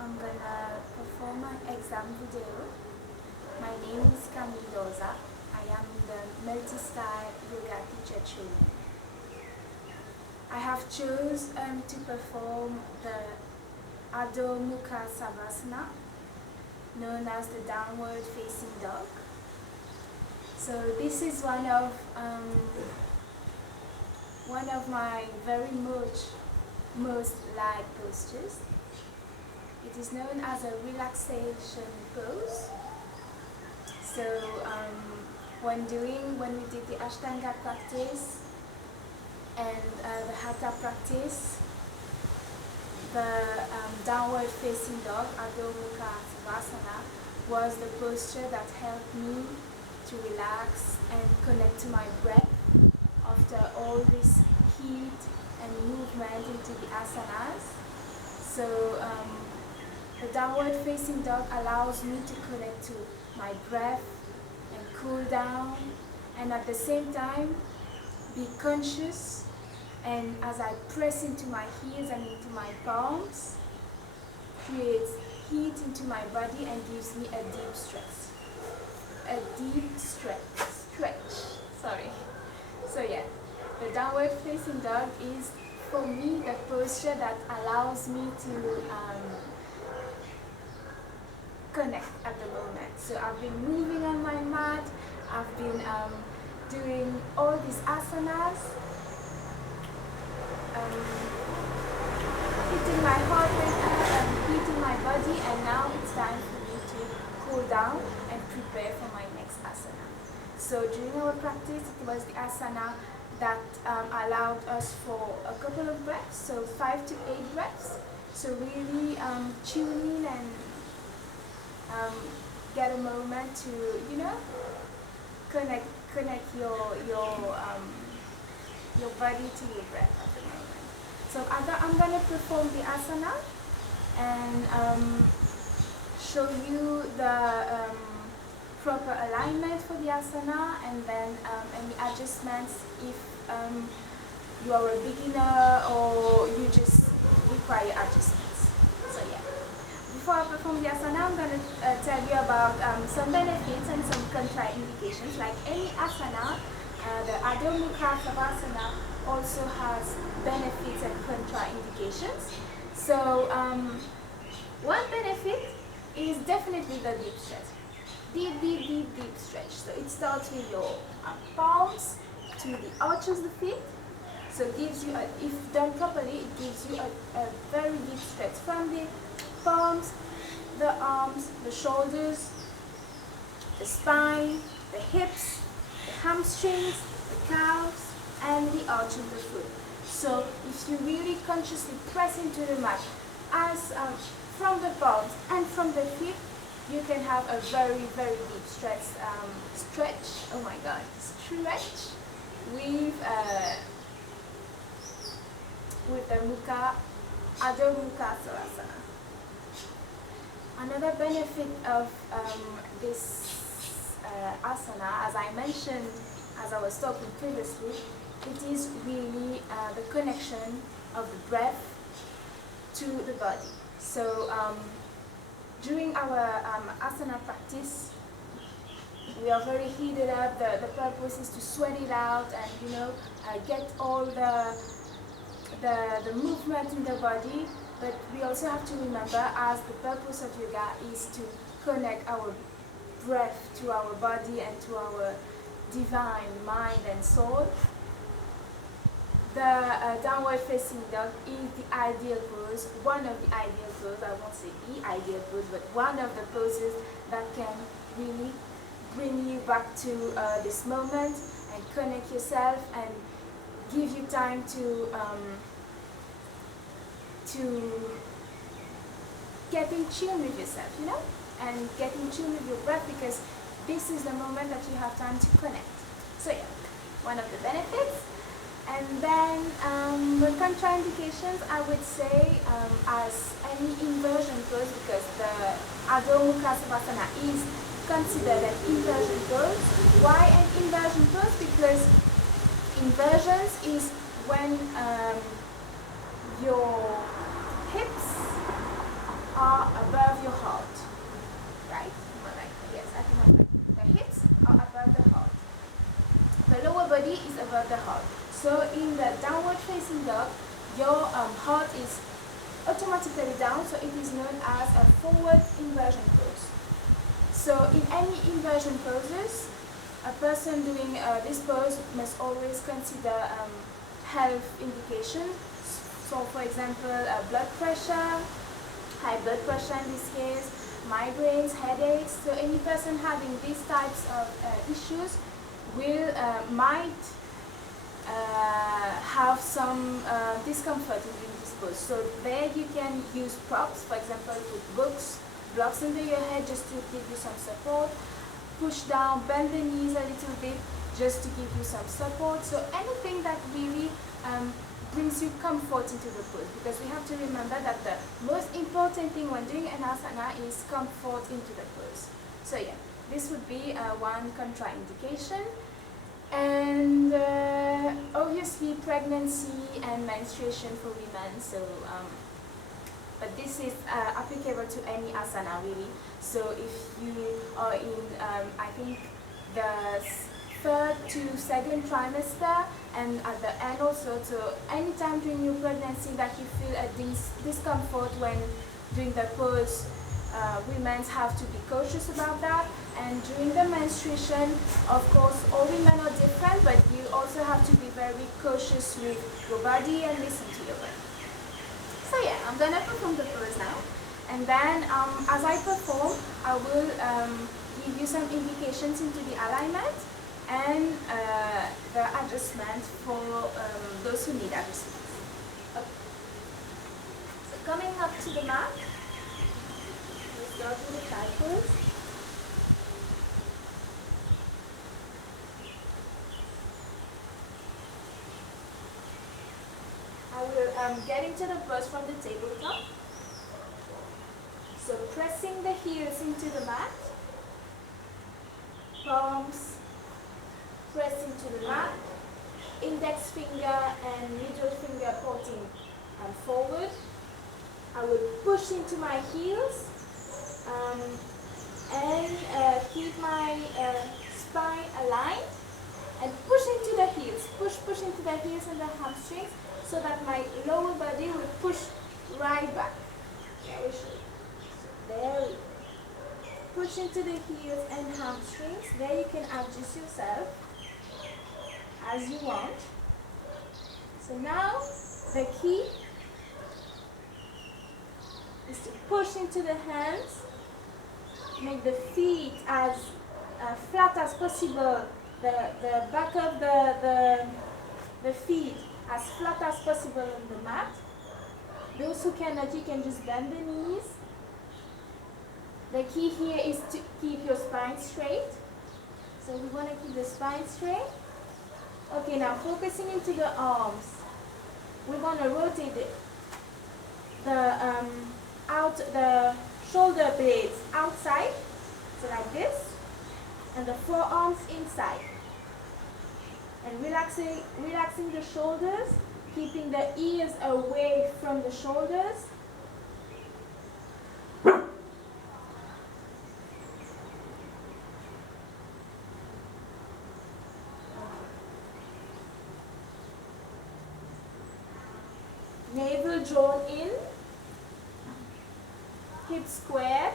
I'm gonna perform an exam video. My name is Camille Dorza. I am the multi-style yoga teacher trainee. I have chosen to perform the Adho Mukha Savasana, known as the downward facing dog. So this is one of my very most liked postures. It is known as a relaxation pose. So when we did the Ashtanga practice and the Hatha practice, the downward facing dog, Adho Mukha Savasana, was the posture that helped me to relax and connect to my breath after all this heat and movement into the asanas. So the downward facing dog allows me to connect to my breath and cool down, and at the same time be conscious, and as I press into my heels and into my palms, creates heat into my body and gives me a deep stretch. Sorry. So yeah, the downward facing dog is for me the posture that allows me to connect at the moment. So I've been moving on my mat, I've been doing all these asanas, hitting my heart rate up and heating my body, and now it's time for me to cool down and prepare for my next asana. So during our practice, it was the asana that allowed us for a couple of breaths, so 5 to 8 breaths. So really tune in and get a moment to, connect your body to your breath at the moment. So I'm going to perform the asana and show you the proper alignment for the asana, and then any adjustments if you are a beginner or you just require adjustments. So yeah. Before I perform the asana, I'm going to tell you about some benefits and some contraindications. Like any asana, the Adho Mukha Savasana also has benefits and contraindications. So one benefit is definitely the deep stretch. Deep stretch. So it starts with your palms to the arches of the feet. So it gives you, if done properly, it gives you a very deep stretch from the palms, the arms, the shoulders, the spine, the hips, the hamstrings, the calves, and the arch of the foot. So if you really consciously press into the mat as from the palms and from the feet, you can have a very deep stretch. Stretch with the Adho Mukha Savasana. Another benefit of this asana, as I mentioned, as I was talking previously, it is really the connection of the breath to the body. So during our asana practice, we are very heated up. The purpose is to sweat it out and get all the movement in the body. But we also have to remember, as the purpose of yoga is to connect our breath to our body and to our divine mind and soul, the downward facing dog is the ideal pose, one of the ideal poses. I won't say the ideal pose, but one of the poses that can really bring you back to this moment and connect yourself and give you time to get in tune with yourself, and get in tune with your breath, because this is the moment that you have time to connect. So yeah, one of the benefits. And then the contraindications, I would say, as any inversion pose, because the Adho Mukha Savasana is considered an inversion pose. Why an inversion pose? Because inversions is when your hips are above your heart, right? Yes, I think I'm right. The hips are above the heart. The lower body is above the heart. So in the downward facing dog, your heart is automatically down, so it is known as a forward inversion pose. So in any inversion poses, a person doing this pose must always consider health indications. So for example, blood pressure, high blood pressure in this case, migraines, headaches. So any person having these types of issues might have some discomfort in doing this pose. So there you can use props, for example, put books, blocks under your head just to give you some support. Push down, bend the knees a little bit just to give you some support. So anything that really brings you comfort into the pose, because we have to remember that the most important thing when doing an asana is comfort into the pose. So yeah, this would be one contraindication. And obviously pregnancy and menstruation for women, so but this is applicable to any asana really. So if you are in I think the 3rd to 2nd trimester, and at the end also, so anytime during your pregnancy that you feel a discomfort when doing the pose, women have to be cautious about that. And during the menstruation, of course, all women are different, but you also have to be very cautious with your body and listen to your body. So yeah, I'm gonna perform the pose now, and then as I perform, I will give you some indications into the alignment and the adjustment for those who need adjustments. Okay. So coming up to the mat, we start with the child pose. I will get into the pose from the tabletop. So pressing the heels into the mat, palms pressing to the mat, index finger and middle finger pointing forward. I will push into my heels and keep my spine aligned and push into the heels. Push into the heels and the hamstrings, so that my lower body will push right back. Very sure. So there we go. Push into the heels and hamstrings. There you can adjust yourself as you want. So now the key is to push into the hands, make the feet as flat as possible, the back of the feet as flat as possible on the mat. Those who cannot, you can just bend the knees. The key here is to keep your spine straight. So we want to keep the spine straight. Okay, now focusing into the arms. We want to rotate the shoulder blades outside, so like this, and the forearms inside. And relaxing the shoulders, keeping the ears away from the shoulders. Navel drawn in, hips square.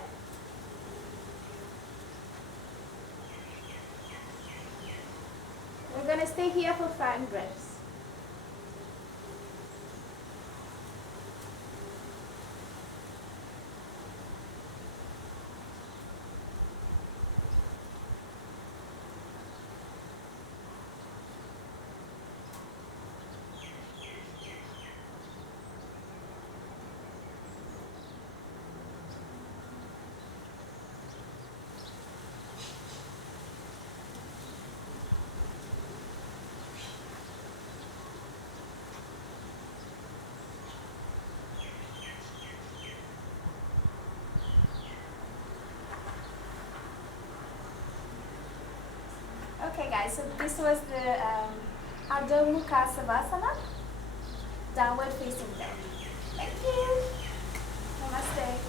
We're going to stay here for 5 breaths. Okay guys, so this was the Adho Mukha Savasana, downward facing dog. Thank you. Namaste.